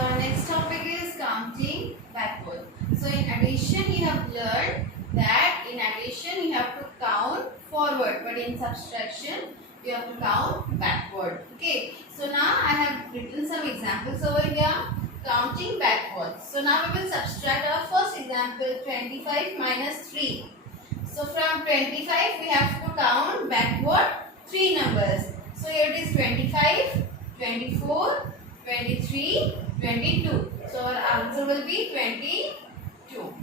our next topic is counting backward. So in addition you have learned that in addition you have to count forward, but in subtraction you have to count backward. Okay. So now I have written some examples over here. Counting backwards. So now we will subtract our first example, 25 minus 3. So from 25 we have to count backward 3 numbers. So here it is 25, 24, 23, 22. So our answer will be 22.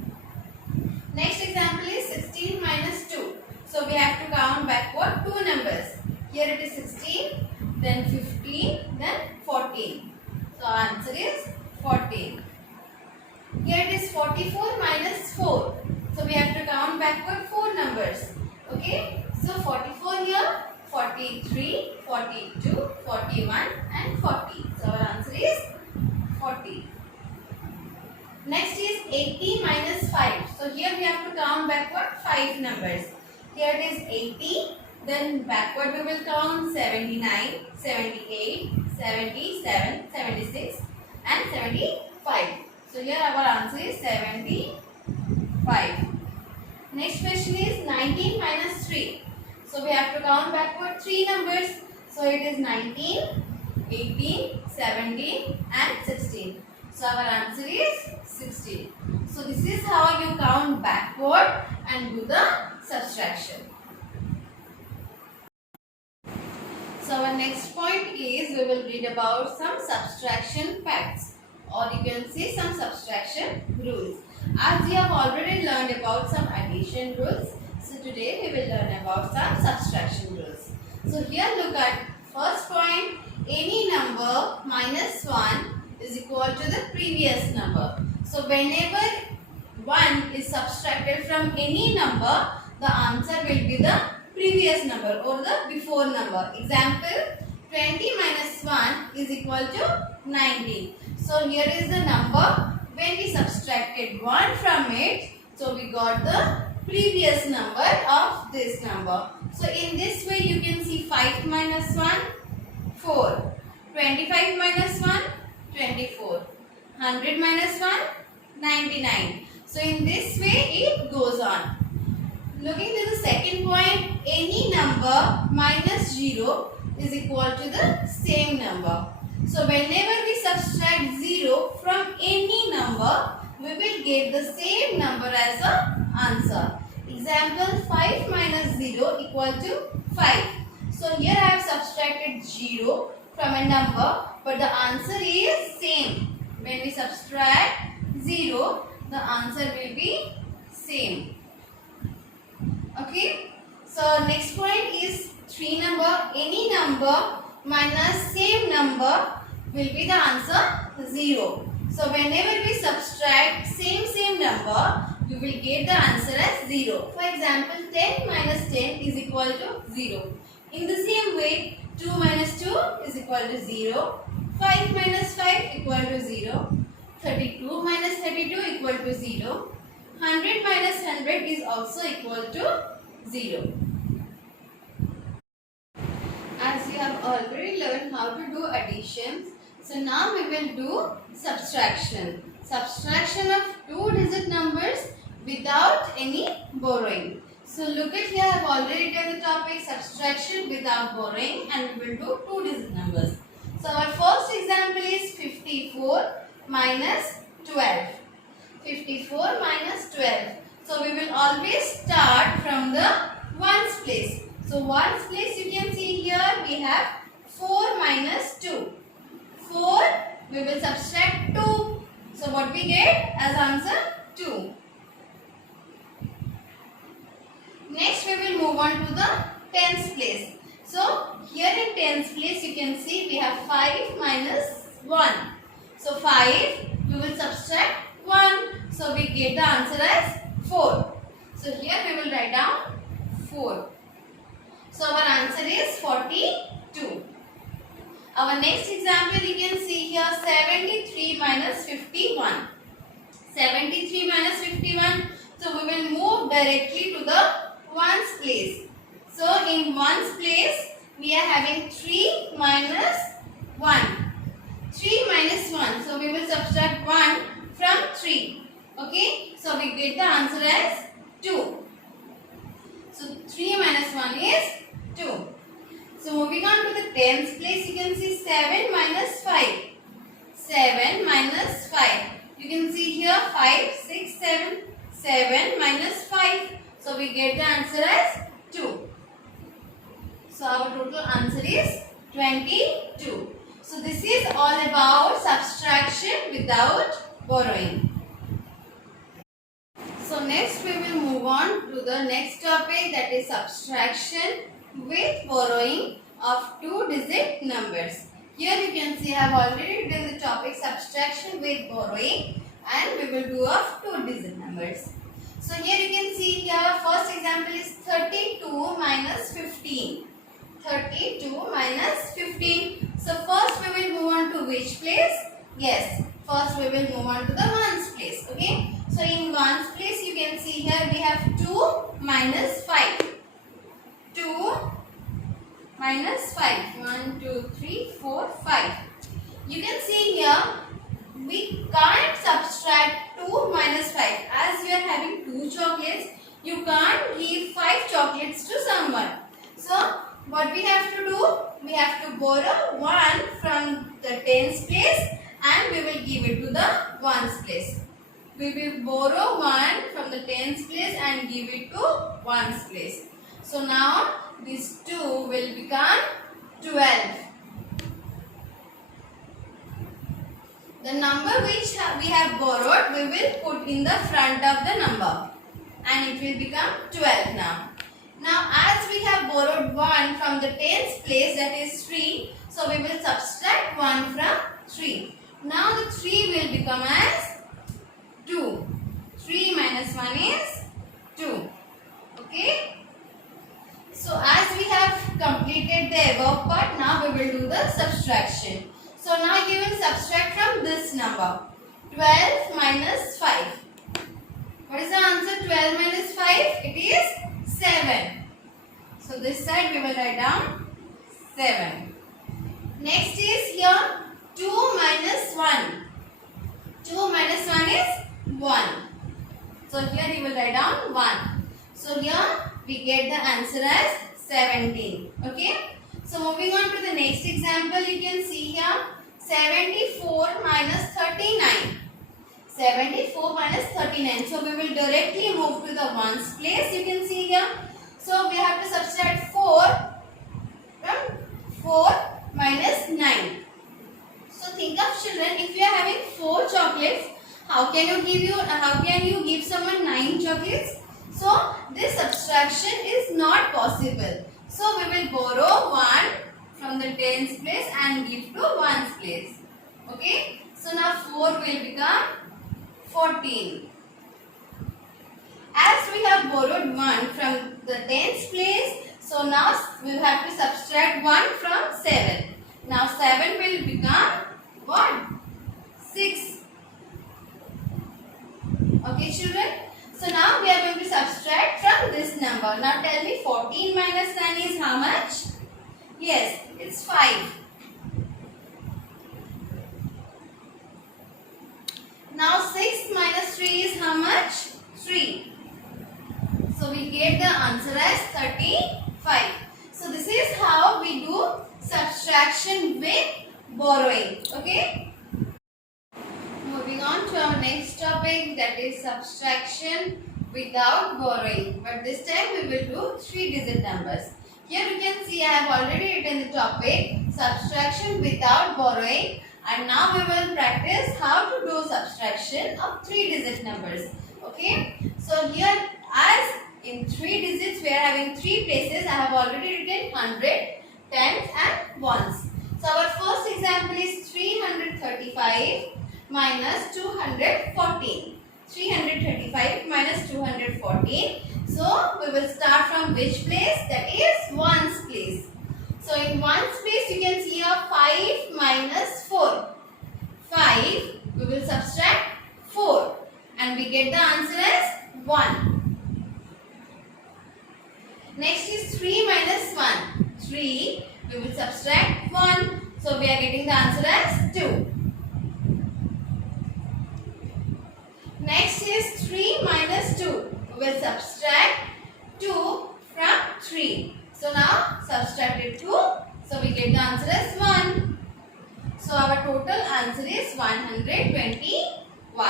Next example is 16 minus 2. So we have to count backward 2 numbers. Here it is 16, then 15, then 14. So our answer is 14. Here it is 44 minus 4. So we have to count backward 4 numbers. Okay. So 44 here, 43, 42, 41 and 40. So our answer is 40. Next is 80 minus 5. So here we have to count backward 5 numbers. Here it is 80. Then backward we will count 79, 78, 77, 76 and 75. So here our answer is 75. Next question is 19 minus 3. So we have to count backward 3 numbers. So it is 19, 18, 17 and 16. So our answer is 16. So this is how you count backward and do the subtraction. So our next point is we will read about some subtraction facts, or you can say some subtraction rules. As we have already learned about some addition rules, so today we will learn about some subtraction rules. So here look at first point, any number minus 1 is equal to the previous number. So whenever 1 is subtracted from any number, the answer will be the previous number or the before number. Example, 20 minus 1 is equal to 19. So here is the number. When we subtracted 1 from it, so we got the previous number of this number. So in this way you can see 5 minus 1, 4. 25 minus 1, 24. 100 minus 1, 99. So in this way it goes on. Looking to the second point, any number minus 0 is equal to the same number. So whenever we subtract 0 from any number, we will get the same number as the answer. Example, 5 minus 0 equal to 5. So here I have subtracted 0 from a number, but the answer is same. When we subtract 0, the answer will be same. Okay. So next point is 3 number. Any number minus same number will be the answer 0. So whenever we subtract same number, you will get the answer as 0. For example, 10 minus 10 is equal to 0. In the same way, 2 minus 2 is equal to 0. 5 minus 5 equal to 0. 32 minus 32 equal to 0. 100 minus 100 is also equal to 0. As we have already learned how to do additions, so now we will do subtraction. Subtraction of 2-digit numbers without any borrowing. So look at here, I have already done the topic subtraction without borrowing, and we will do 2-digit numbers. So our first example is 54 minus 12. 54 minus 12. So we will always start from the ones place. So ones place you can see here we have 4 minus 2. 4 we will subtract 2. So what we get as answer 2. Next we will move on to the tens place. So here in tens place you can see we have 5 minus 1. So 5 we will subtract 1. So we get the answer as 4. So here we will write down 4. So our answer is 42. Our next example you can see here 73 minus 51. 73 minus 51. So we will move directly to the ones place. So in ones place we are having 3 minus 1. 3 minus minus 1. So we will subtract 1 from 3. Okay. So we get the answer as 2. So 3 minus 1 is 2. So moving on to the tens place, you can see 7 minus 5. 7 minus 5. You can see here 5, 6, 7. 7 minus 5. So we get the answer as 2. So our total answer is 22. So this is all about subtraction without borrowing. So next we will move on to the next topic, that is subtraction with borrowing of two-digit numbers. Here you can see I have already done the topic subtraction with borrowing, and we will do of two-digit numbers. So here you can see here first example is 32 minus 15. 32 minus 15. So first we will move on to which place? Yes, first we will move on to the ones place. Okay. So in ones place you can see here we have 2 minus 5. 2 minus 5. 1, 2, 3, 4, 5. You can see here we can't subtract 2 minus 5. As we are having 2 chocolates, you can't give 5 chocolates to someone. So what we have to do? We have to borrow 1 from the tens place and we will give it to the ones place. We will borrow 1 from the tens place and give it to ones place. So now these 2 will become 12. The number which we have borrowed, we will put in the front of the number and it will become 12 now. Now as we have borrowed 1 from the tens place, that is 3, so we will subtract 1 from 3. Now the 3 will become as 2. 3 minus 1 is 2. Okay. So as we have completed the above part, now we will do the subtraction. So now you will subtract from this number. 12 minus 5. What is the answer? 12 minus 5? It is 7. So this side we will write down 7. Next is here 2 minus 1. 2 minus 1 is 1. So here you will write down 1. So here we get the answer as 17. Okay. So moving on to the next example, you can see here 74 minus 39. 74 minus 39. So we will directly move to the ones place. You can see here. So we have to subtract 4 from 4 minus 9. So think of children, if you are having 4 chocolates, how can you give someone 9 chocolates? So this subtraction is not possible. So we will borrow 1 from the tens place and give to ones place. Okay. So now 4 will become 14. As we have borrowed 1 from the tens place, so now we will have to subtract 1 from 7. Now 7 will become what? 6. Okay children. So now we are going to subtract from this number. Now tell me 14 minus 9 is how much? Yes, it's 5. Now 6 minus 3 is how much? 3. So we get the answer as 35. So this is how we do subtraction with borrowing. Okay. Moving on to our next topic, that is subtraction without borrowing. But this time we will do 3-digit numbers. Here you can see I have already written the topic subtraction without borrowing, and now we will practice how to do subtraction of 3-digit numbers. Okay. So here as in 3 digits we are having 3 places. I have already written 100, tens and ones. So our first example is 335 minus 214. 335 minus 214. So we will start from which place? That is ones place. So in ones place you can see here 5 minus 4. 5 we will subtract 4 and we get the answer as 1. Next is 3 minus 1. 3 we will subtract 1. So we are getting the answer as 2. will subtract 2 from 3. So now subtracted 2. So we get the answer as 1. So our total answer is 121.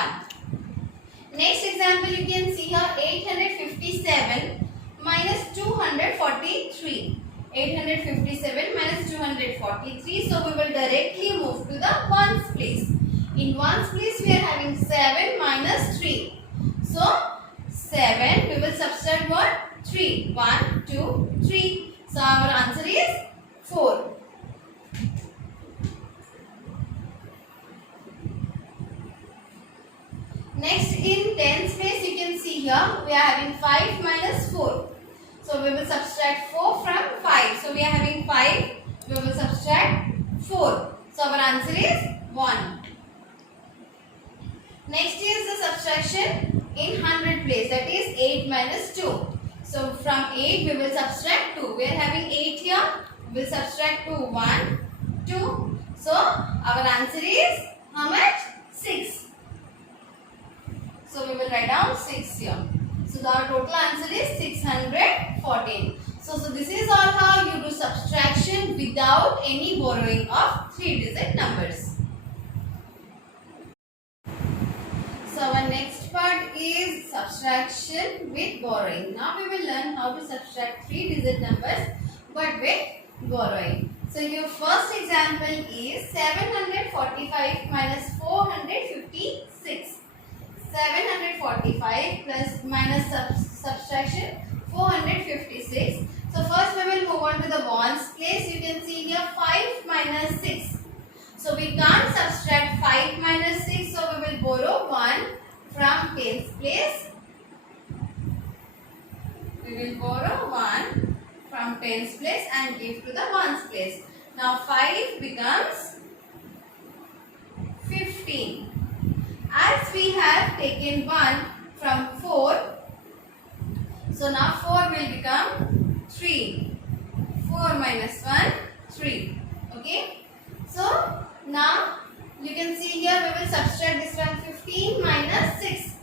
Next example you can see here 857 minus 243. 857 minus 243. So we will directly move to the ones place. In ones place we are having 7 minus 3. So 7 we will subtract what? 3. 1, 2, 3. So our answer is 4. Next in tens place you can see here we are having 5 minus 4. So we will subtract 4 from 5. So we are having 5. We will subtract 4. So our answer is 1. Next is the subtraction in 100 place, that is 8 minus 2. So from 8 we will subtract 2. We are having 8 here. We will subtract 2. 1, 2. So our answer is how much? 6. So we will write down 6 here. So our total answer is 614. So this is all how you do subtraction without any borrowing of 3-digit numbers. So our next part is subtraction with borrowing. Now we will learn how to subtract 3-digit numbers but with borrowing. So your first example is 745 minus 456. 745 plus minus subtraction 456. So first we will move on to the ones place. You can see here 5 minus 6. So we can't subtract 5 minus 6. So we will borrow 1 from tens place. We will borrow 1 from tens place and give to the ones place. Now 5 becomes 15. As we have taken 1 from 4, so now 4 will become 3. 4 minus 1, 3. Okay. So now you can see here we will subtract this one 15 minus 6.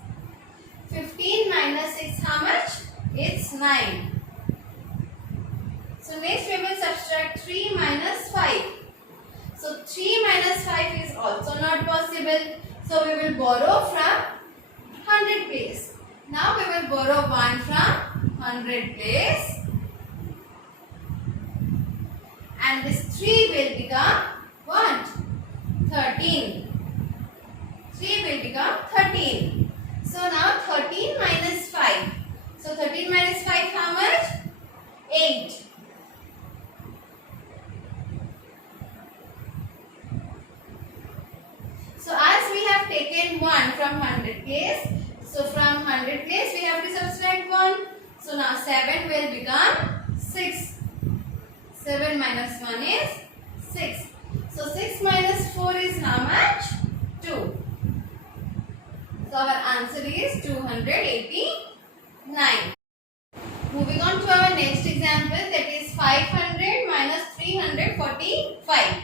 15 minus 6 how much? It's 9. So next we will subtract 3 minus 5. So 3 minus 5 is also not possible. So we will borrow from 100 place. Now we will borrow 1 from 100 place. And this 3 will become what? 13. 3 will become 13. So now 13 minus 5. So 13 minus 5 how much? 8. So as we have taken 1 from 100 place, so from 100 place we have to subtract 1. So now 7 will become 6. 7 minus 1 is 6. So 6 minus 4 is how much? 2. So our answer is 289. Moving on to our next example, that is 500 minus 345.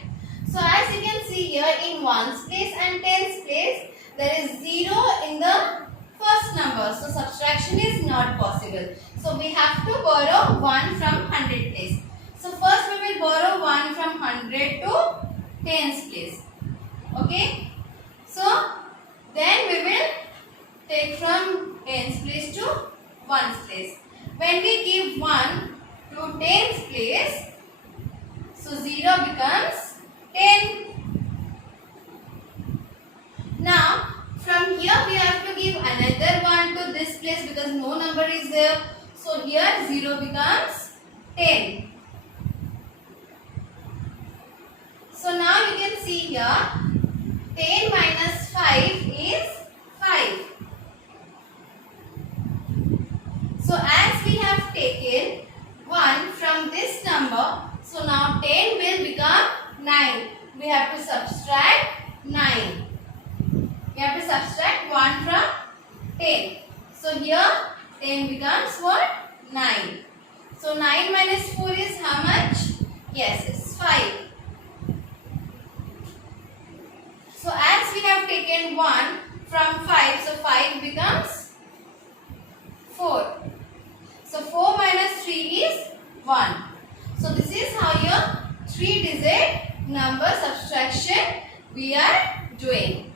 So as you can see here in ones place and tens place, there is 0 in the first number. So subtraction is not possible. So we have to borrow 1 from 100 place. So first we will borrow 1 from 100 to tens place. Okay. So then we will take from tens place to ones place. When we give 1 to tens place, so 0 becomes 10. Now from here we have to give another 1 to this place because no number is there. So here 0 becomes 10. So now you can see here 10 minus 5 is 5. So as we have taken 1 from this number, so now 10 will become 9. We have to subtract 9. We have to subtract 1 from 10. So here 10 becomes what? 9. So 9 minus 4 is how much? Yes, it's 5. So as we have taken 1 from 5, so 5 becomes 4. So 4 minus 3 is 1. So this is how your 3-digit number subtraction we are doing.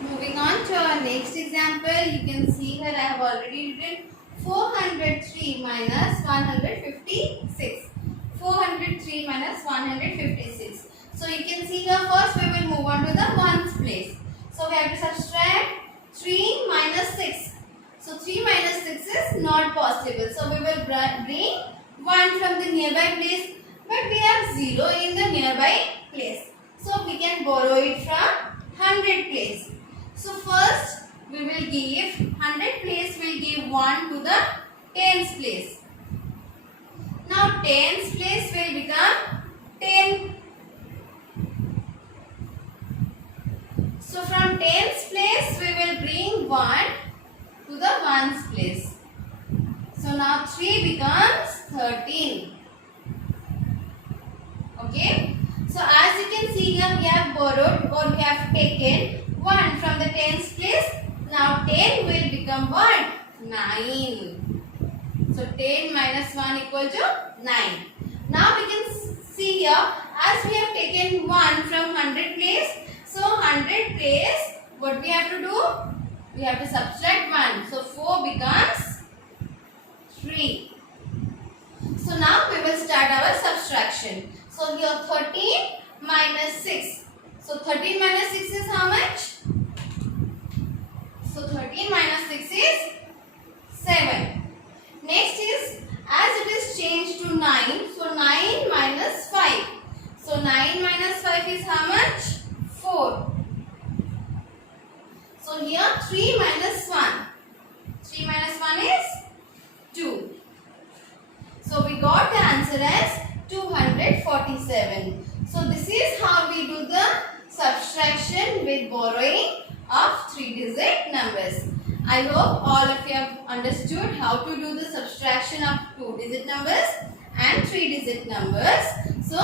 Moving on to our next example, you can see here I have already written 403 minus 156. 403 minus 156. So you can see here first we will move on to the ones place. So we have to subtract 3 minus 6. So 3 minus 6 is not possible. So we will bring 1 from the nearby place, but we have 0 in the nearby place. So we can borrow it from 100 place. So first we will give 100 place, we will give 1 to the tens place. Now tens place will become 10. So from tens place we will bring 1 to the ones place. So now 3 becomes 13. Okay. So as you can see here we have borrowed or we have taken 1 from the tens place. Now 10 will become what? 9. So 10 minus 1 equal to 9. Now we can see here as we have taken 1 from 100 place. So 100 place what we have to do? We have to subtract 1. So 4 becomes 3. So now we will start our subtraction. So here 13 minus 6. So 13 minus 6 is how much? So 13 minus 6 is 7. Next is as it is changed to 9. So 9 minus 5. So 9 minus 5 is how much? 4. So here 3 minus 1. 3 minus 1 is 2. So we got the answer as 247. So this is how we do the subtraction with borrowing of 3-digit numbers. I hope all of you have understood how to do the subtraction of 2-digit numbers and 3-digit numbers. So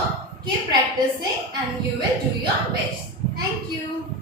keep practicing and you will do your best. Thank you.